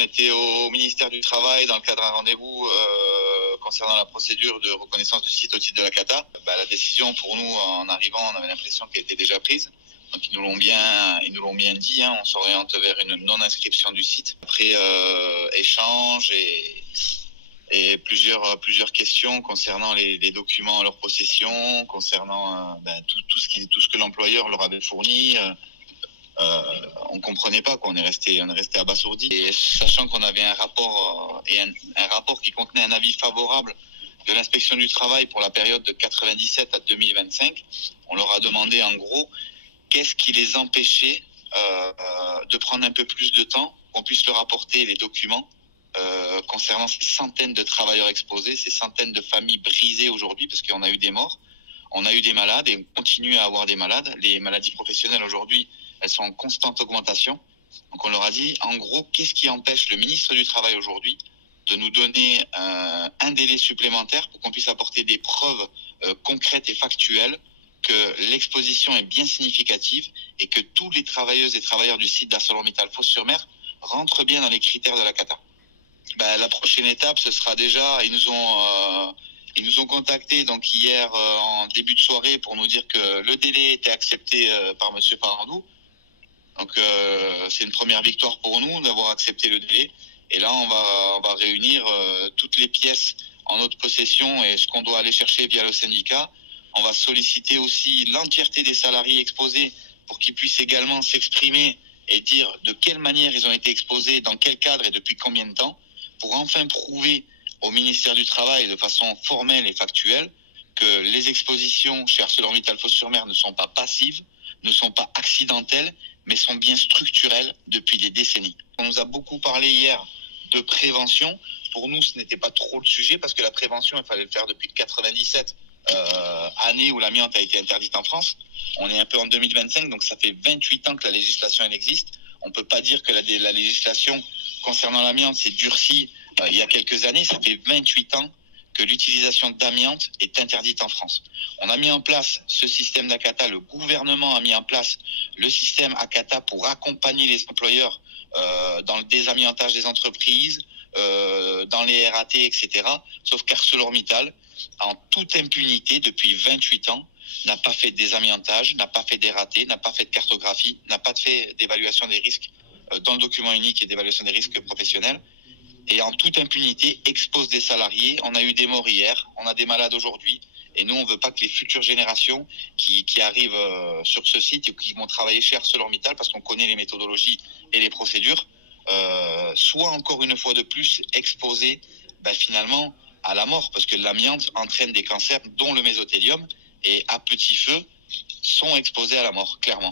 On était au ministère du Travail dans le cadre d'un rendez-vous concernant la procédure de reconnaissance du site au titre de la CATA. La décision pour nous, en arrivant, on avait l'impression qu'elle était déjà prise. Donc ils nous l'ont bien dit, on s'oriente vers une non-inscription du site. Après échange et plusieurs questions concernant les documents en leur possession, concernant tout ce que l'employeur leur avait fourni. On comprenait pas, quoi. On est resté abasourdi. Et sachant qu'on avait un rapport un rapport qui contenait un avis favorable de l'inspection du travail pour la période de 97 à 2025, on leur a demandé en gros qu'est-ce qui les empêchait de prendre un peu plus de temps, qu'on puisse leur apporter les documents concernant ces centaines de travailleurs exposés, ces centaines de familles brisées aujourd'hui, parce qu'on a eu des morts, on a eu des malades et on continue à avoir des malades. Les maladies professionnelles aujourd'hui, elles sont en constante augmentation. Donc on leur a dit, en gros, qu'est-ce qui empêche le ministre du Travail aujourd'hui de nous donner un délai supplémentaire pour qu'on puisse apporter des preuves concrètes et factuelles que l'exposition est bien significative et que tous les travailleuses et travailleurs du site d'ArcelorMittal Fos-sur-Mer rentrent bien dans les critères de la CATA. La prochaine étape, ce sera déjà, ils nous ont contactés donc hier en début de soirée pour nous dire que le délai était accepté par monsieur Parandou. Donc c'est une première victoire pour nous d'avoir accepté le délai. Et là, on va réunir toutes les pièces en notre possession et ce qu'on doit aller chercher via le syndicat. On va solliciter aussi l'entièreté des salariés exposés pour qu'ils puissent également s'exprimer et dire de quelle manière ils ont été exposés, dans quel cadre et depuis combien de temps, pour enfin prouver au ministère du Travail de façon formelle et factuelle que les expositions chez ArcelorMittal Fos-sur-Mer ne sont pas passives, ne sont pas accidentelles, mais sont bien structurelles depuis des décennies. On nous a beaucoup parlé hier de prévention. Pour nous, ce n'était pas trop le sujet parce que la prévention, il fallait le faire depuis 97, année où l'amiante a été interdite en France. On est un peu en 2025, donc ça fait 28 ans que la législation elle existe. On ne peut pas dire que la législation concernant l'amiante s'est durcie il y a quelques années. Ça fait 28 ans que l'utilisation d'amiante est interdite en France. On a mis en place ce système d'ACATA, le gouvernement a mis en place le système ACATA pour accompagner les employeurs dans le désamiantage des entreprises, dans les RAT, etc. Sauf qu'ArcelorMittal, en toute impunité, depuis 28 ans, n'a pas fait de désamiantage, n'a pas fait des RAT, n'a pas fait de cartographie, n'a pas fait d'évaluation des risques dans le document unique et d'évaluation des risques professionnels. Et en toute impunité, expose des salariés. On a eu des morts hier, on a des malades aujourd'hui. Et nous, on ne veut pas que les futures générations qui arrivent sur ce site et qui vont travailler chez ArcelorMittal, parce qu'on connaît les méthodologies et les procédures, soient encore une fois de plus exposées finalement à la mort, parce que l'amiante entraîne des cancers, dont le mésothélium, et à petit feu, sont exposés à la mort, clairement.